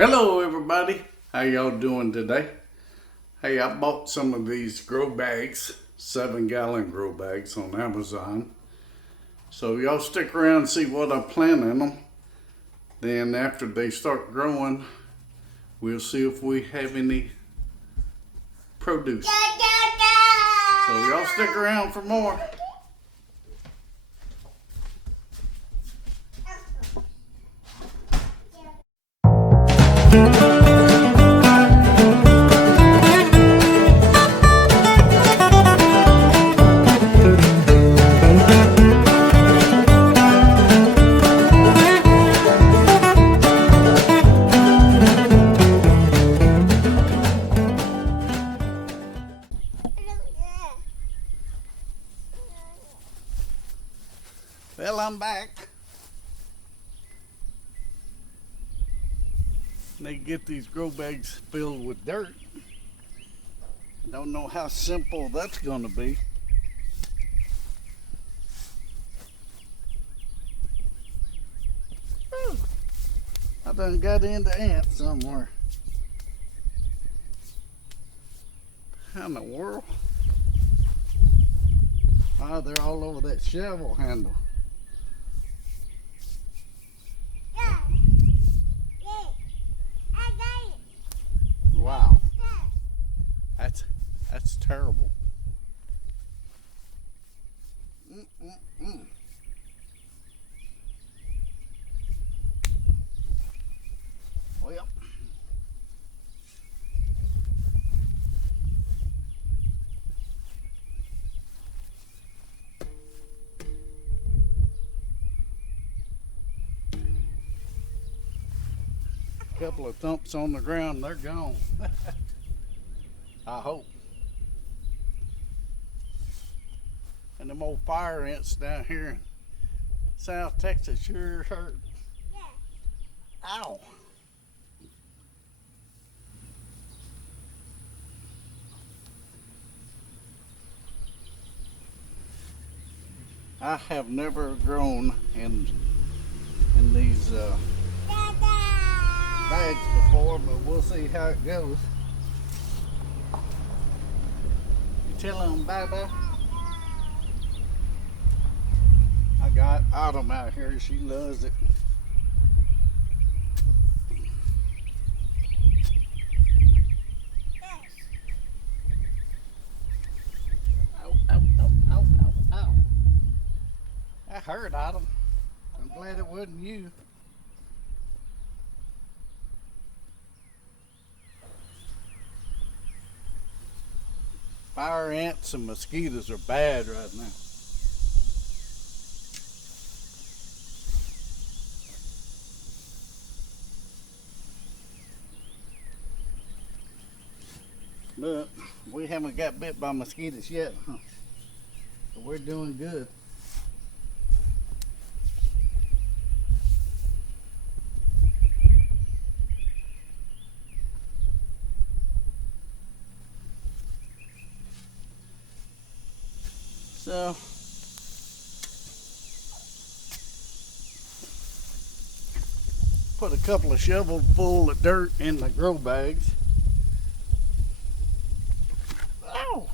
Hello everybody, how y'all doing today? Hey, I bought some of these grow bags, 7-gallon grow bags on Amazon. So y'all stick around and see what I plant in them. Then after they start growing, we'll see if we have any produce. So y'all stick around for more. Well, I'm back. They get these grow bags filled with dirt. Don't know how simple that's going to be. Whew. I done got into ants somewhere. How in the world? Oh, they're all over that shovel handle. Wow. That's terrible. Well. Couple of thumps on the ground, they're gone. I hope. And them old fire ants down here in South Texas sure hurt. Yeah. Ow. I have never grown in these bags before, but we'll see how it goes. You telling them bye-bye? I got Autumn out here. She loves it. Ow, ow, ow, ow, ow, ow. That hurt, Autumn. I'm glad it wasn't you. Fire ants and mosquitoes are bad right now. But we haven't got bit by mosquitoes yet, huh? So we're doing good. So put a couple of shovels full of dirt in the grow bags. Oh,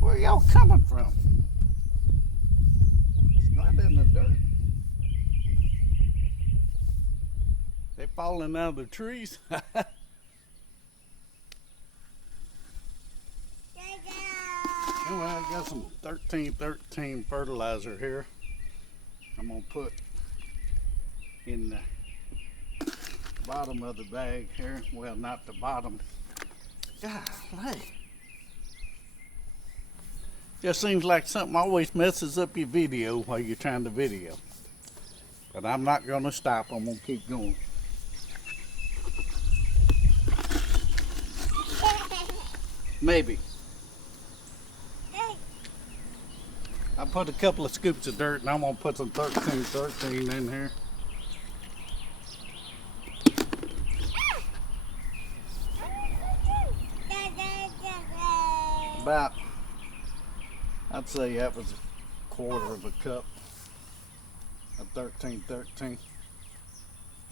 where y'all coming from? It's not in the dirt. They falling out of the trees. Anyway, I got some 1313 fertilizer here. I'm gonna put in the bottom of the bag here. Well, not the bottom. Golly. Just seems like something always messes up your video while you're trying to video. But I'm not gonna stop. I'm gonna keep going. Maybe. I put a couple of scoops of dirt and I'm gonna put some 1313 in here. About, I'd say that was a quarter of a cup of 1313.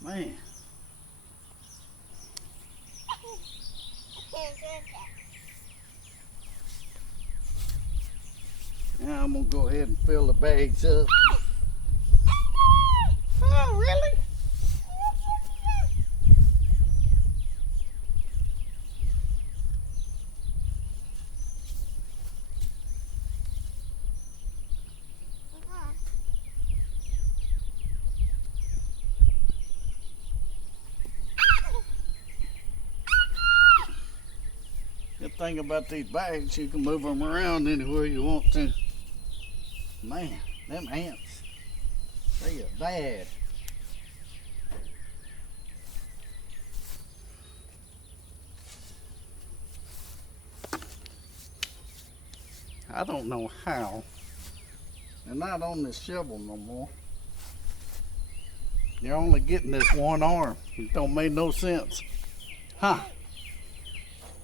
Man, Now I'm gonna go ahead and fill the bags up. Oh, really? Good thing about these bags, you can move them around anywhere you want to. Man, them ants, they are bad. I don't know how. They're not on this shovel no more. You're only getting this one arm. It don't make no sense. Huh?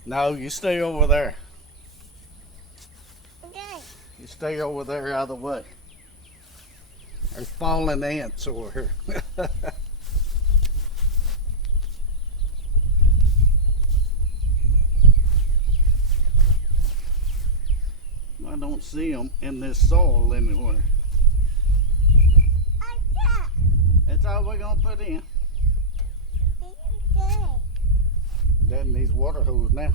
No, you stay over there. Okay. You stay over there out of the way. There's falling ants over here. I don't see them in this soil anywhere. That's all we're gonna put in. That in these water holes now.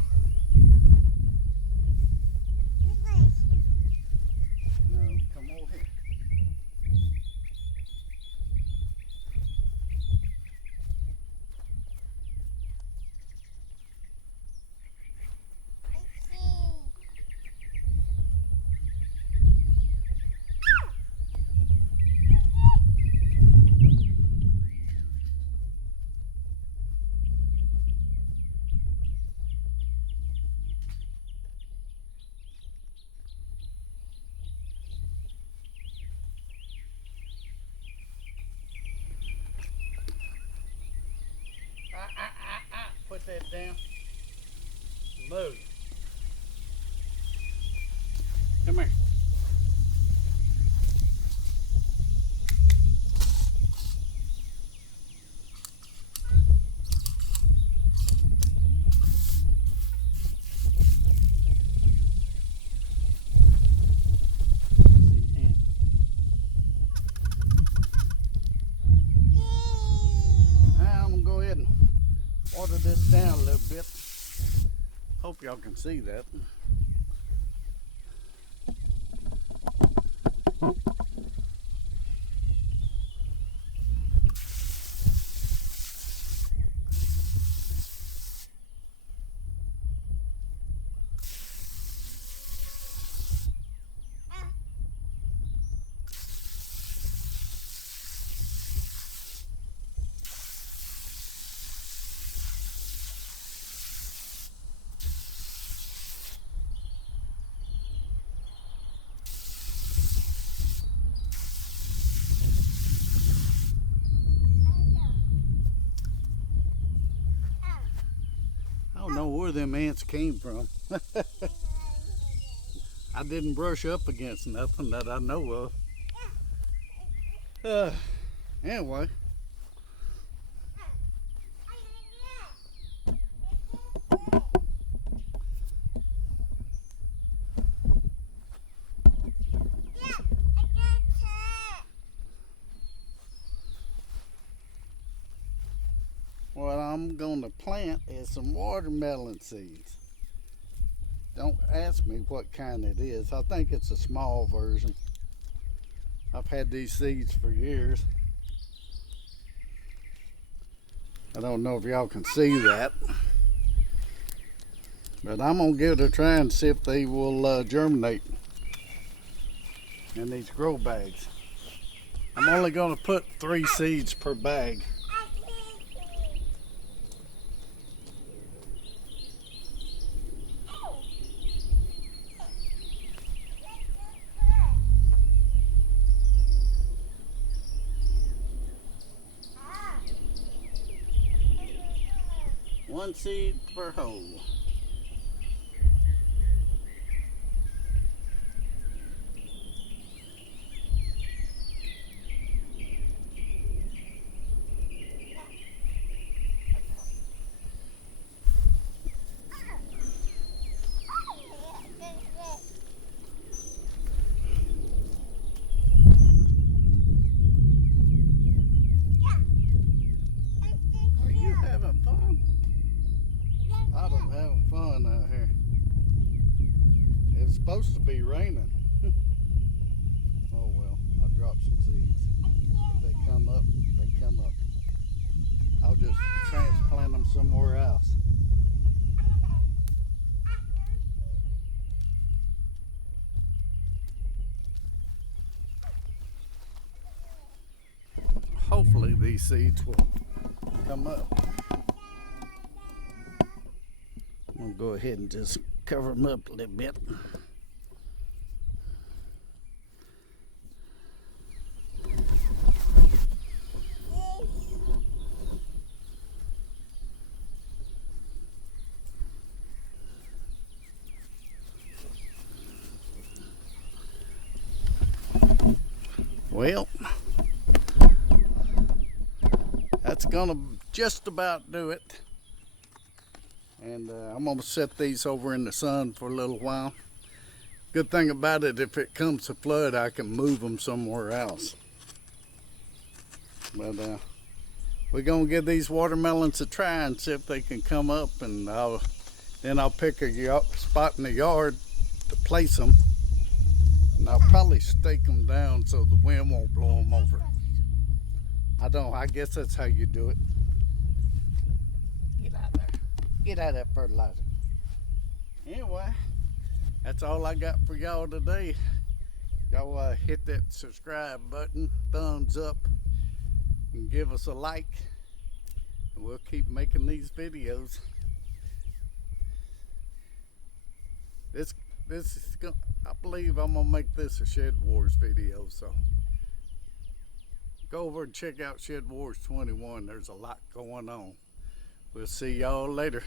No, come over here. Put that down. Move. Come here. I'm gonna go ahead and water this down a little bit. Hope y'all can see that. I don't know where them ants came from. I didn't brush up against nothing that I know of. Anyway. What I'm going to plant is some watermelon seeds. Don't ask me what kind it is. I think it's a small version. I've had these seeds for years. I don't know if y'all can see that. But I'm going to give it a try and see if they will germinate in these grow bags. I'm only going to put 3 seeds per bag. One seed per hole. supposed to be raining. Oh well, I dropped some seeds. If they come up, they come up. I'll just transplant them somewhere else. Hopefully these seeds will come up. I'm gonna go ahead and just cover them up a little bit. Well, that's gonna just about do it. And I'm gonna set these over in the sun for a little while. Good thing about it, if it comes to flood, I can move them somewhere else. But we're gonna give these watermelons a try and see if they can come up, and then I'll pick a spot in the yard to place them. And I'll probably stake them down so the wind won't blow them over. I guess that's how you do it. Get out of there. Get out of that fertilizer. Anyway, that's all I got for y'all today. Y'all hit that subscribe button, thumbs up, and give us a like. And we'll keep making these videos. I believe I'm gonna make this a Shedwars video, so go over and check out Shedwars21. There's a lot going on. We'll see y'all later.